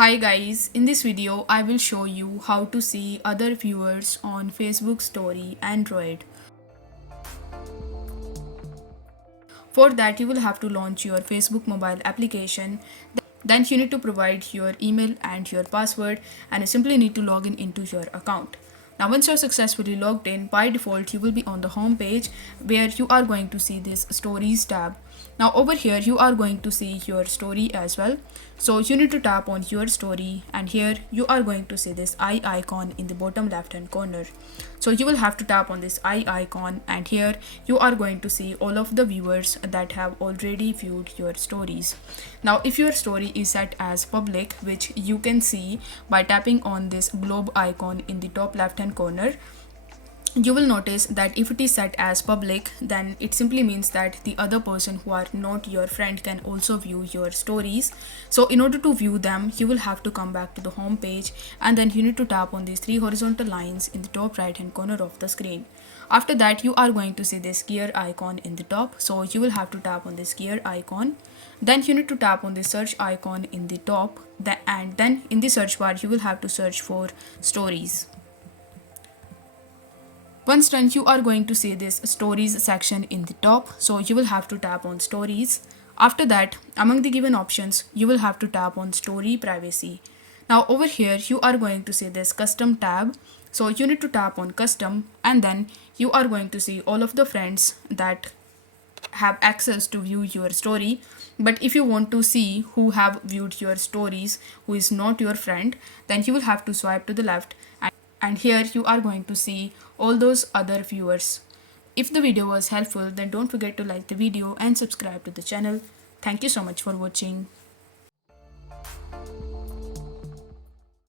Hi guys, in this video I will show you how to see other viewers on Facebook Story Android. For that you will have to launch your Facebook mobile application. Then you need to provide your email and your password, and you simply need to log in into your account. Now once you're successfully logged in, by default you will be on the home page where you are going to see this stories tab. Now over here you are going to see your story as well. So you need to tap on your story, and here you are going to see this eye icon in the bottom left hand corner. So you will have to tap on this eye icon, and here you are going to see all of the viewers that have already viewed your stories. Now if your story is set as public, which you can see by tapping on this globe icon in the top left hand corner, you will notice that if it is set as public, then it simply means that the other person who are not your friend can also view your stories. So in order to view them, you will have to come back to the home page, and then you need to tap on these three horizontal lines in the top right hand corner of the screen. After that you are going to see this gear icon in the top, so you will have to tap on this gear icon. Then you need to tap on the search icon in the top, and then in the search bar you will have to search for stories. Once done, you are going to see this stories section in the top, so you will have to tap on stories. After that, among the given options, you will have to tap on story privacy. Now over here you are going to see this custom tab, so you need to tap on custom, and then you are going to see all of the friends that have access to view your story. But if you want to see who have viewed your stories who is not your friend, then you will have to swipe to the left, and here you are going to see all those other viewers. If the video was helpful, then don't forget to like the video and subscribe to the channel. Thank you so much for watching.